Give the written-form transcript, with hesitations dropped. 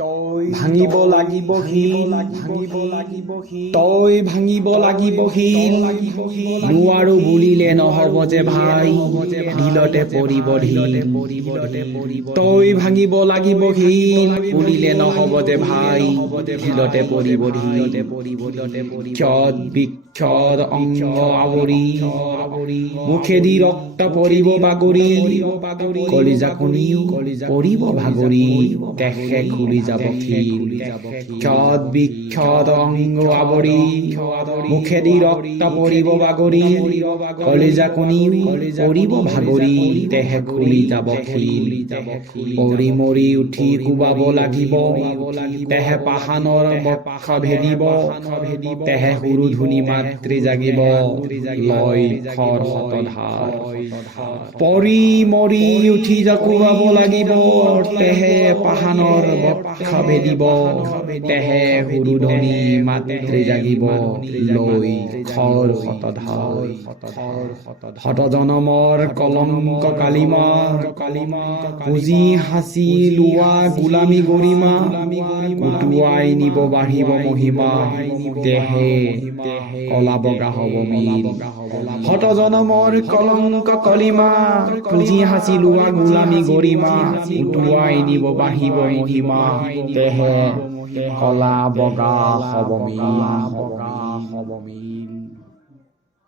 তই ভাঙিব লাগিব শিল তই ভাঙিব লাগিব শিল নোৱাৰো বুলিলে নহব যে ভাই ঢিলতে পৰিব ঢিল তই ভাঙিব লাগিব শিল বুলিলে নহব যে ভাই ঢিলতে পৰিব ঢিল ক্ষত বিক্ষত অংগ আৱৰি মুখেদি ৰক্ত পৰিব বাগৰি কলিজা কণিও পৰিব ভাগৰি তেহে খুলি যাব শিল ক্ষত বিক্ষত অংগ আৱৰি মুখেদি ৰক্ত পৰিব বাগৰি কলিজা কণিও পৰিব ভাগৰি তেহে খুলি যাব শিল পৰি মৰি উঠি কোবাব লাগিব তেহে পাহানৰ বক্ষ ভেদিব তেহে সুৰু ধুনি মাতৃ জাগিব লয় খৰ শতধাৰ পৰি মৰি উঠি কোবাব লাগিব তেহে পাহানৰ বক্ষ ভেদিব তেহে সুৰু ধুনি মাতৃ জাগিব লৈ খৰ শতধাৰ শত জনমৰ কলংক কালিমা পুঁজি সাঁচি লোৱা গোলামী গৰিমা উটুৱাই নিব বাঢ়িব মহিমা তেহে কলা বগা হব মিল শত জনমৰ কলংক কলিমা পুঁজি সাঁচি লোৱা গোলামী গৰিমা উটুৱাই নিব বাঢ়িব মহিমা তেহে কলা বগা হব মিল